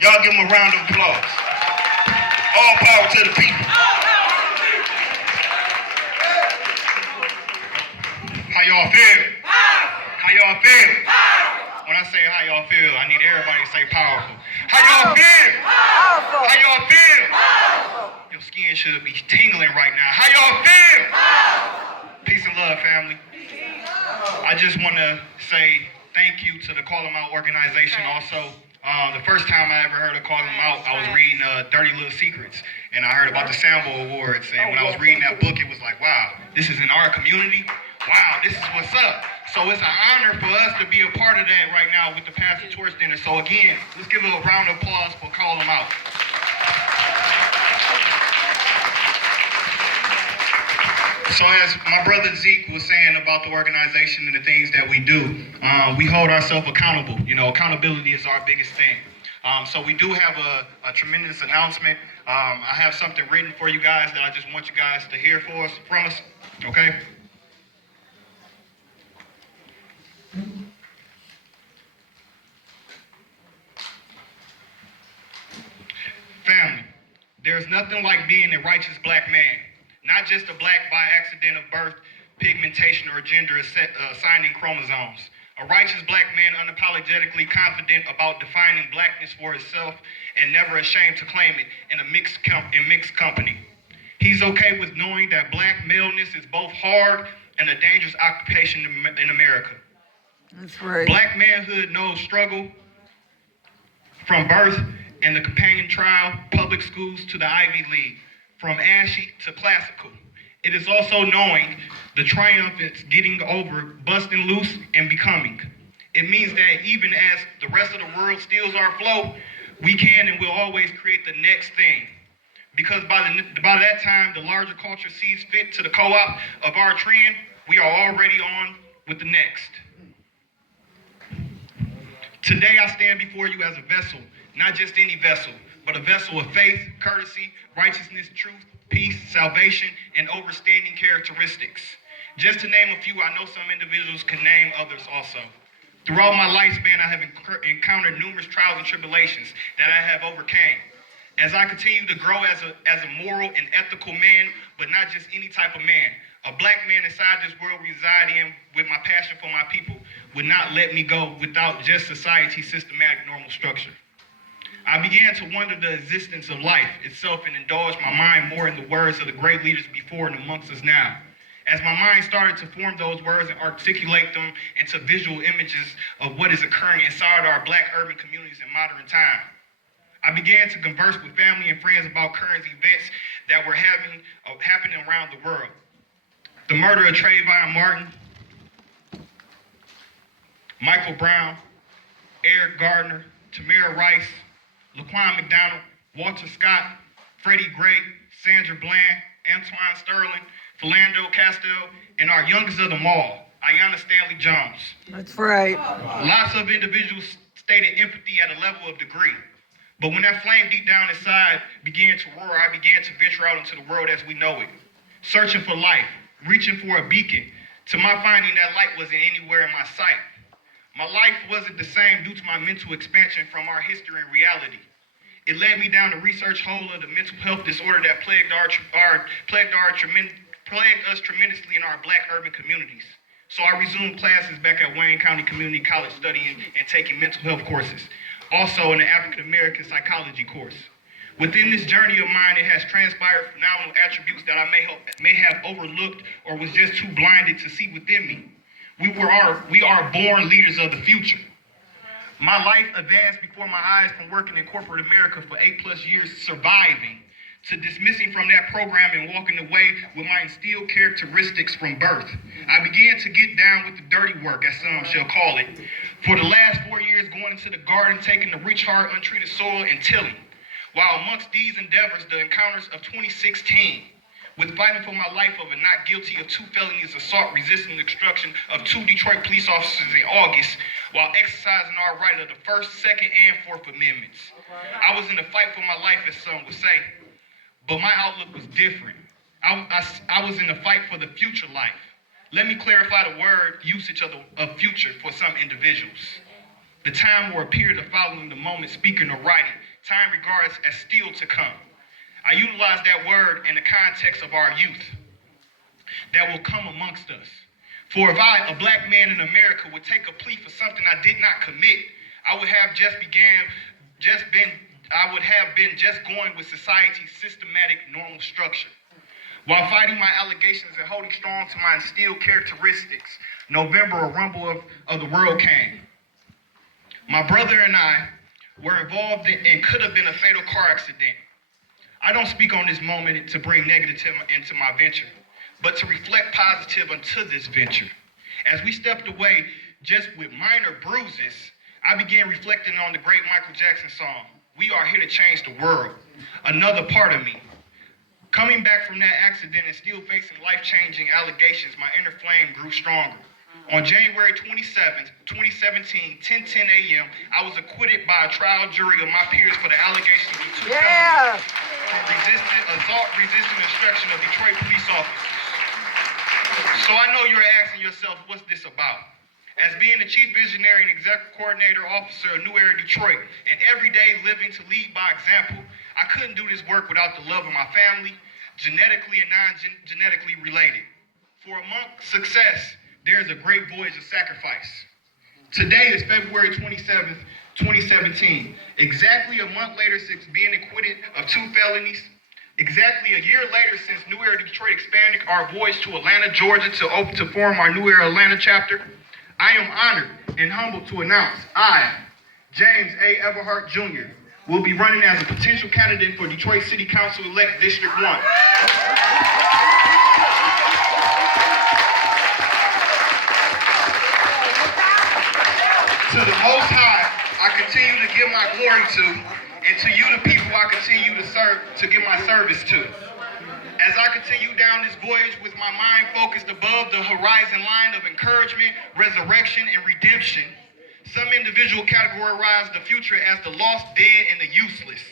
Y'all give them a round of applause. All power to the people. How y'all feel? How y'all feel? When I say how y'all feel, I need everybody to say powerful. How y'all feel? How y'all feel? Your skin should be tingling right now. How y'all feel? Peace and love, family. I just want to say thank you to the Call 'em Out organization also. The first time I ever heard of Call 'em Out, I was reading Dirty Little Secrets, and I heard about the Sambo Awards, and when I was reading that book, it was like, wow, this is in our community? Wow, this is what's up. So it's an honor for us to be a part of that right now with the Pastor Torch Dinner. So again, let's give a round of applause for Call 'em Out. So as my brother Zeke was saying about the organization and the things that we do, we hold ourselves accountable. You know, accountability is our biggest thing. So we do have a tremendous announcement. I have something written for you guys that I just want you guys to hear from us, okay? Family, there's nothing like being a righteous black man. Not just a black by accident of birth, pigmentation, or gender assigning chromosomes. A righteous black man unapologetically confident about defining blackness for himself and never ashamed to claim it in mixed company. He's okay with knowing that black maleness is both hard and a dangerous occupation in America. That's right. Black manhood knows struggle from birth and the companion trial, public schools to the Ivy League, from ashy to classical. It is also knowing the triumph it's getting over, busting loose, and becoming. It means that even as the rest of the world steals our flow, we can and will always create the next thing. Because by that time, the larger culture sees fit to the co-op of our trend, we are already on with the next. Today I stand before you as a vessel, not just any vessel, but a vessel of faith, courtesy, righteousness, truth, peace, salvation, and overstanding characteristics. Just to name a few, I know some individuals can name others also. Throughout my lifespan, I have encountered numerous trials and tribulations that I have overcame. As I continue to grow as a moral and ethical man, but not just any type of man, a black man inside this world residing with my passion for my people would not let me go without just society's systematic normal structure. I began to wonder the existence of life itself and indulge my mind more in the words of the great leaders before and amongst us now. As my mind started to form those words and articulate them into visual images of what is occurring inside our black urban communities in modern time, I began to converse with family and friends about current events that were happening around the world. The murder of Trayvon Martin, Michael Brown, Eric Gardner, Tamir Rice, Laquan McDonald, Walter Scott, Freddie Gray, Sandra Bland, Antoine Sterling, Philando Castile, and our youngest of them all, Ayanna Stanley Jones. That's right. Lots of individuals stated empathy at a level of degree. But when that flame deep down inside began to roar, I began to venture out into the world as we know it, searching for life, reaching for a beacon. To my finding, that light wasn't anywhere in my sight. My life wasn't the same due to my mental expansion from our history and reality. It led me down the research hole of the mental health disorder that plagued us tremendously in our black urban communities. So I resumed classes back at Wayne County Community College studying and taking mental health courses, also in the African American psychology course. Within this journey of mine, it has transpired phenomenal attributes that I may have overlooked or was just too blinded to see within me. We are born leaders of the future. My life advanced before my eyes from working in corporate America for 8+ years, surviving, to dismissing from that program and walking away with my instilled characteristics from birth. I began to get down with the dirty work, as some shall call it. For the last 4 years, going into the garden, taking the rich, hard, untreated soil and tilling. While amongst these endeavors, the encounters of 2016, with fighting for my life over not guilty of 2 felonies, assault, resisting destruction of 2 Detroit police officers in August, while exercising our right of the First, Second, and Fourth Amendments. I was in a fight for my life, as some would say, but my outlook was different. I was in a fight for the future life. Let me clarify the word usage of future for some individuals. the time or a period of following the moment, speaking or writing. Time regards as still to come. I utilize that word in the context of our youth that will come amongst us. For if I, a black man in America, would take a plea for something I did not commit, I would have been just going with society's systematic normal structure. While fighting my allegations and holding strong to my instilled characteristics, November, a rumble of the world came. My brother and I were involved in and could have been a fatal car accident. I don't speak on this moment to bring negative into my venture, but to reflect positive unto this venture. As we stepped away just with minor bruises, I began reflecting on the great Michael Jackson song, "We Are Here to Change the World," another part of me. Coming back from that accident and still facing life-changing allegations, my inner flame grew stronger. On January 27th, 2017, 10:10 a.m., I was acquitted by a trial jury of my peers for the allegations of two felonies for assault, resisting instruction of Detroit police officers. So I know you're asking yourself, what's this about? As being the chief visionary and executive coordinator officer of New Era Detroit, and every day living to lead by example, I couldn't do this work without the love of my family, genetically and non-genetically related. For amongst success, there is a great voyage of sacrifice. Today is February 27th, 2017. Exactly a month later since being acquitted of two felonies, exactly a year later since New Era Detroit expanded our voyage to Atlanta, Georgia to form our New Era Atlanta chapter, I am honored and humbled to announce I, James A. Everhart Jr., will be running as a potential candidate for Detroit City Council-elect District 1. To the Most High, I continue to give my glory to, and to you, the people, I continue to serve, to give my service to. As I continue down this voyage with my mind focused above the horizon line of encouragement, resurrection, and redemption, some individual categorize the future as the lost, dead, and the useless.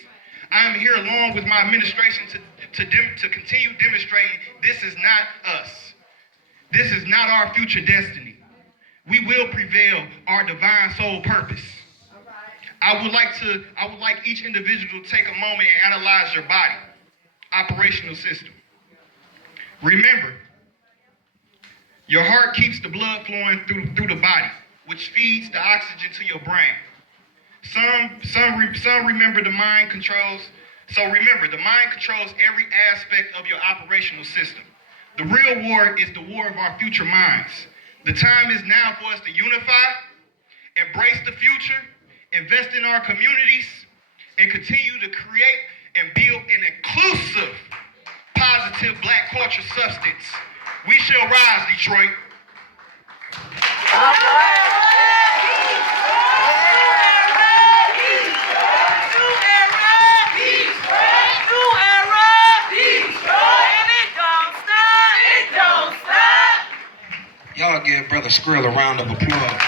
I am here along with my administration to continue demonstrating this is not us. This is not our future destiny. We will prevail our divine soul purpose. I would like each individual to take a moment and analyze your body, operational system. Remember, your heart keeps the blood flowing through the body, which feeds the oxygen to your brain. Some remember the mind controls. So remember, the mind controls every aspect of your operational system. The real war is the war of our future minds. The time is now for us to unify, embrace the future, invest in our communities, and continue to create and build an inclusive, positive black culture substance. We shall rise, Detroit. Y'all give Brother Scrill a round of applause.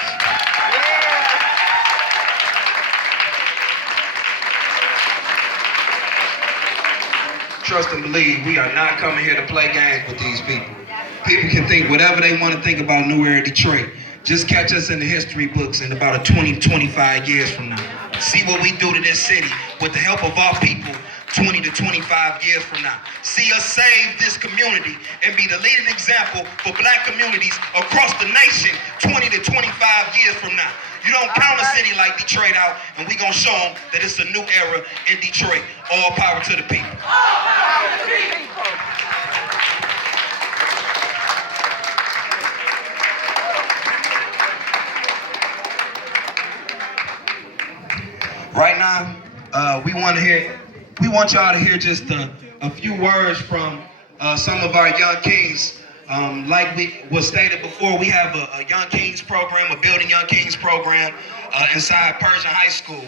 Trust and believe, we are not coming here to play games with these people. People can think whatever they want to think about New Era Detroit. Just catch us in the history books in about 20, 25 years from now. See what we do to this city with the help of our people 20 to 25 years from now. See us save this community and be the leading example for black communities across the nation 20 to 25 years from now. You don't count a city like Detroit out, and we gonna show them that it's a new era in Detroit. All power to the people. All power to the people. Right now, we want y'all to hear just a few words from some of our young kings. Like was stated before, we have a Young Kings program, a Building Young Kings program inside Persian High School.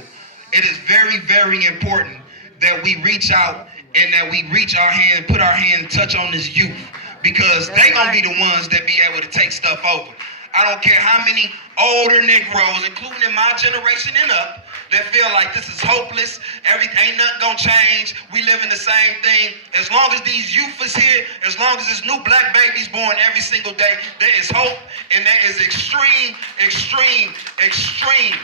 It is very, very important that we reach out and that we reach our hand, put our hand and touch on this youth, because they gonna be the ones that be able to take stuff over. I don't care how many older Negroes, including in my generation and up, that feel like this is hopeless, ain't nothing gonna change, we live in the same thing. As long as these youth is here, as long as there's new black babies born every single day, there is hope, and there is extreme, extreme, extreme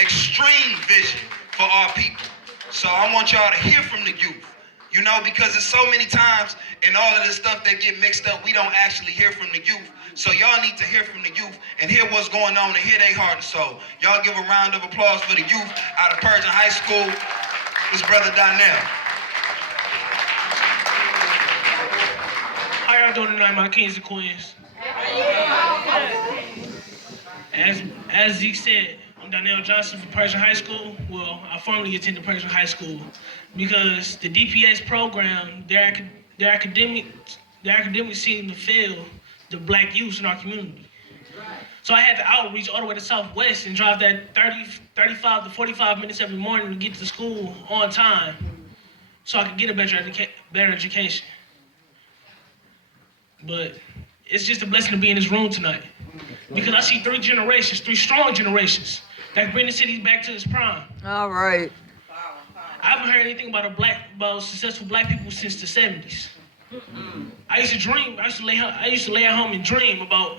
extreme vision for our people. So I want y'all to hear from the youth. You know, because there's so many times in all of this stuff that get mixed up, we don't actually hear from the youth. So y'all need to hear from the youth and hear what's going on and hear their heart and soul. Y'all give a round of applause for the youth out of Persian High School. This brother Donnell. How y'all doing tonight, my kings and queens? As Zeke said, I'm Donnell Johnson from Persian High School. Well, I formerly attended Persian High School because the DPS program, their academics seem to fail the black youth in our community. So I had to outreach all the way to Southwest and drive that 35 to 45 minutes every morning to get to school on time so I could get a better education. But it's just a blessing to be in this room tonight because I see three strong generations that can bring the city back to its prime. All right. I haven't heard anything about successful black people since the 70s. I used to dream. I used to lay at home and dream about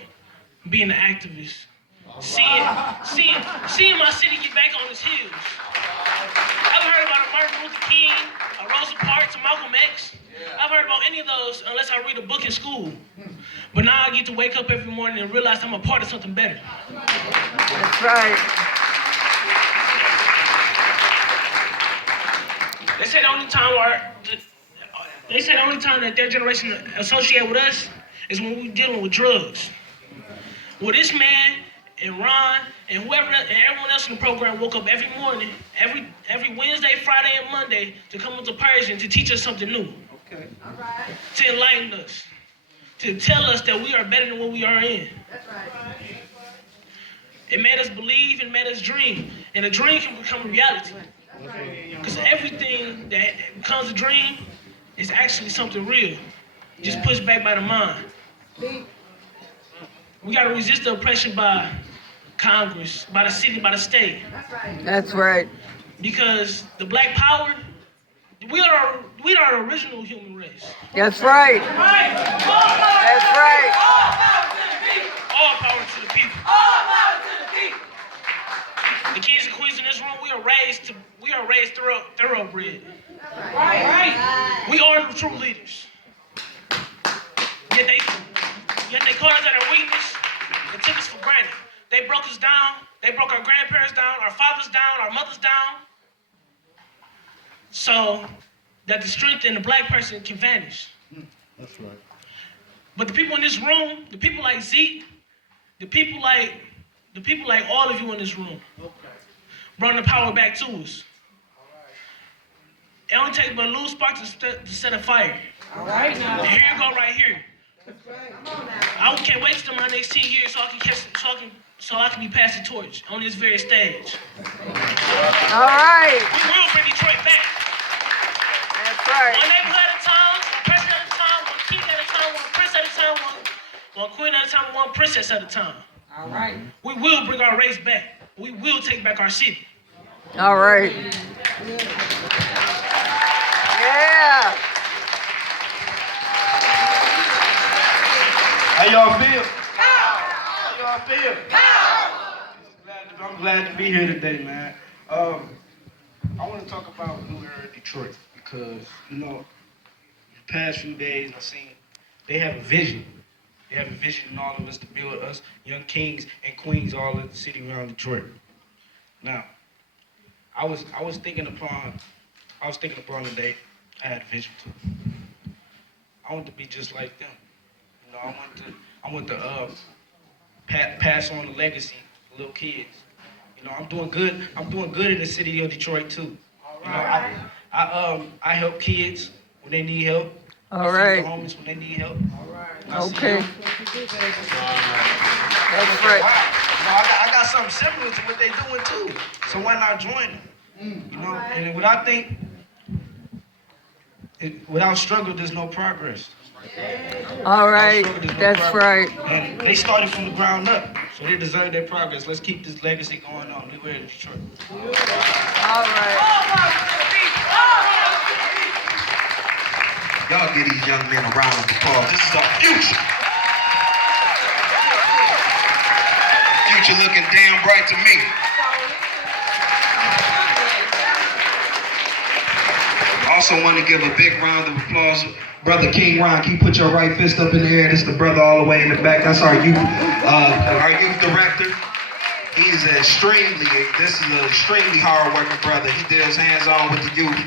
being an activist, seeing my city get back on its heels. I haven't heard about a Martin Luther King, a Rosa Parks, a Malcolm X. I haven't heard about any of those unless I read a book in school. But now I get to wake up every morning and realize I'm a part of something better. That's right. They say the only time that their generation associate with us is when we're dealing with drugs. Well, this man and Ron and whoever and everyone else in the program woke up every morning, every Wednesday, Friday, and Monday to come into Persian to teach us something new. Okay. All right. To enlighten us, to tell us that we are better than what we are in. That's right. It made us believe and made us dream, and a dream can become a reality. Because everything that becomes a dream is actually something real, just pushed back by the mind. We got to resist the oppression by Congress, by the city, by the state. That's right. Because the black power, we are the original human race. That's right. That's right. All power to the people. The kids and queens in this room, we are raised thoroughbred. Right. We are the true leaders. Yet they caught us at our weakness and took us for granted. They broke us down. They broke our grandparents down, our fathers down, our mothers down. So that the strength in the black person can vanish. That's right. But the people in this room, the people like Zeke, the people like all of you in this room, brought the power back to us. It only takes but a little spark to set a fire. All right now. And here you go, right here. I can't wait till my next 10 years so I can be passed the torch on this very stage. All right. We will bring Detroit back. That's right. One neighborhood at a time, one president at a time, one king at a time, one prince at a time, one queen at a time, one princess at a time. All right. We will bring our race back. We will take back our city. All right. Yeah. How y'all feel? How y'all feel? I'm glad to be here today, man. I want to talk about New Era Detroit because, the past few days I've seen they have a vision. They have a vision in all of us to build us young kings and queens all in the city around Detroit. Now, I was thinking upon today. I had a vision too. I want to be just like them. I want to pass on the legacy to little kids. I'm doing good. I'm doing good in the city of Detroit too. I help kids when they need help. All right. I feed the homeless when they need help. Okay. That's right. I got something similar to what they doing too. So why not join them? And what I think, without struggle, there's no progress. All right. That's right. And they started from the ground up, so they deserve their progress. Let's keep this legacy going on. We're in Detroit. All right. Y'all give these young men a round of applause. This is our future. Future looking damn bright to me. Also want to give a big round of applause. Brother King Ron, can you put your right fist up in the air? This is the brother all the way in the back. That's our youth director. This is an extremely hard-working brother. He deals hands-on with the youth.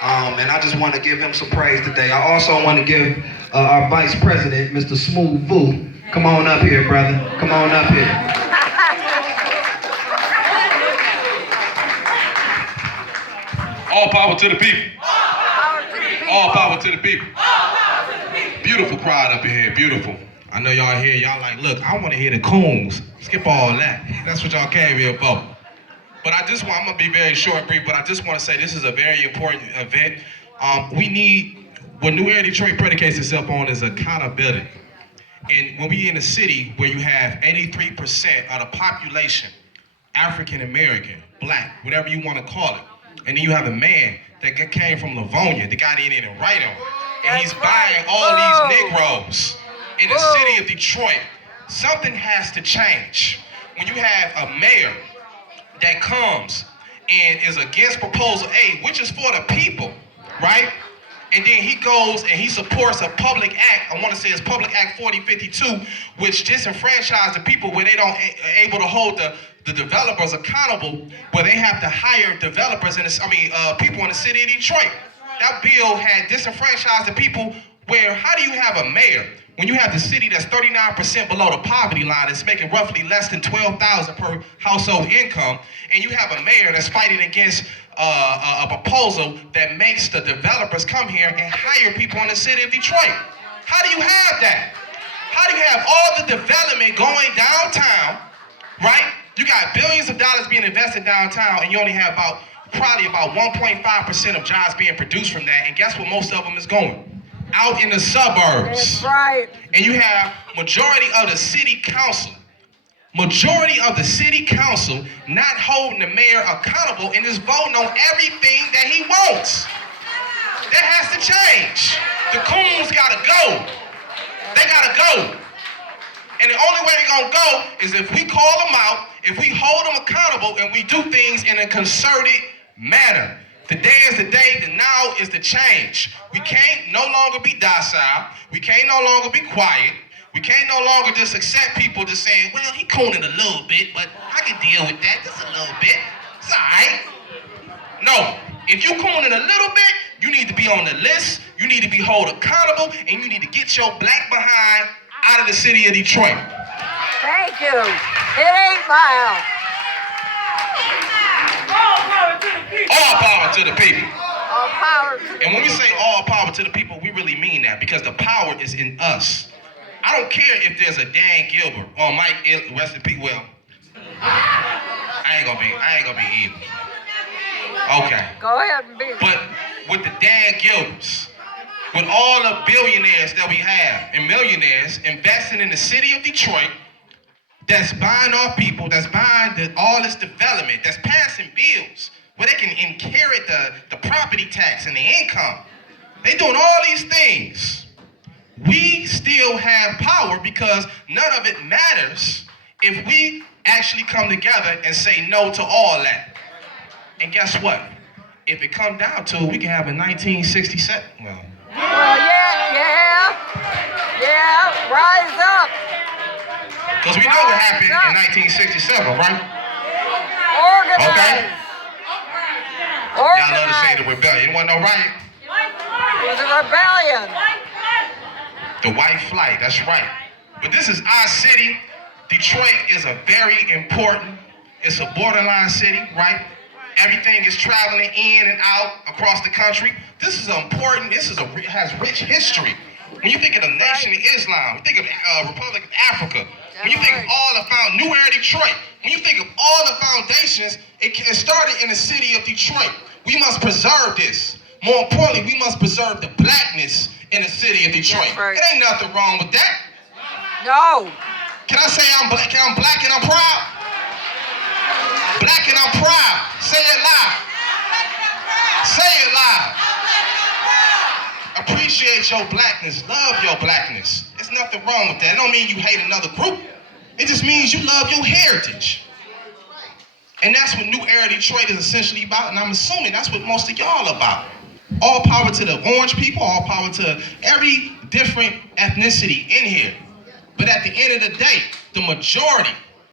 And I just want to give him some praise today. I also want to give our vice president, Mr. Smooth Vu. Come on up here, brother. Come on up here. All power to the people. All power to the people. Beautiful crowd up in here, beautiful. I know y'all here, y'all like, look, I want to hear the coons. Skip all that. That's what y'all came here for. But I'm gonna be very short and brief, but I just want to say this is a very important event. What New Era Detroit predicates itself on is accountability. And when we in a city where you have 83% of the population, African American, black, whatever you want to call it, and then you have a man that came from Livonia, the guy that didn't write him, and he's buying all these Negroes in the city of Detroit, something has to change. When you have a mayor that comes and is against Proposal A, which is for the people, right? And then he goes and he supports a public act, I want to say it's Public Act 4052, which disenfranchises the people where they don't able to hold the developers accountable, where they have to hire developers people in the city of Detroit. That bill had disenfranchised the people where, how do you have a mayor when you have the city that's 39% below the poverty line, it's making roughly less than $12,000 per household income, and you have a mayor that's fighting against a proposal that makes the developers come here and hire people in the city of Detroit? How do you have that? How do you have all the development going downtown, right? You got billions of dollars being invested downtown, and you only have probably about 1.5% of jobs being produced from that, and guess where most of them is going? Out in the suburbs. That's right. And you have majority of the city council not holding the mayor accountable and just voting on everything that he wants. That has to change. The coons gotta go. They gotta go. And the only way they're gonna go is if we call them out, if we hold them accountable, and we do things in a concerted manner. Today is the day, the now is the change. We can't no longer be docile. We can't no longer be quiet. We can't no longer just accept people just saying, well, he cooning a little bit, but I can deal with that just a little bit. It's all right. No, if you cooning a little bit, you need to be on the list, you need to be held accountable, and you need to get your black behind out of the city of Detroit. Thank you. It ain't mild. All power to the people. All power to And when we say all power to the people, we really mean that, because the power is in us. I don't care if there's a Dan Gilbert or Mike, rest in peace. Well, I ain't gonna be evil. Okay. Go ahead and be. But with the Dan Gilberts, with all the billionaires that we have and millionaires investing in the city of Detroit, that's buying off people, that's buying all this development, that's passing bills where they can inherit the property tax and the income. They doing all these things. We still have power because none of it matters if we actually come together and say no to all that. And guess what? If it come down to it, we can have a 1967. Well, yeah, rise up. Because we know what happened in 1967, right? Organize. Okay. Y'all love to say the rebellion. It wasn't no riot. It was a rebellion. The white flight, that's right. But this is our city. Detroit is a very important, it's a borderline city, right? Everything is traveling in and out across the country. This is important, has rich history. When you think of the Nation of Islam, you think of Republic of Africa. When you think of all the New Era Detroit, when you think of all the foundations, it started in the city of Detroit. We must preserve this. More importantly, we must preserve the blackness in the city of Detroit. That's right. It ain't nothing wrong with that. No. Can I say I'm black and I'm proud? Black and I'm proud. Say it loud. Say it loud. Appreciate your blackness. Love your blackness. There's nothing wrong with that. It don't mean you hate another group. It just means you love your heritage. And that's what New Era Detroit is essentially about, and I'm assuming that's what most of y'all about. All power to the orange people, all power to every different ethnicity in here. But at the end of the day, the majority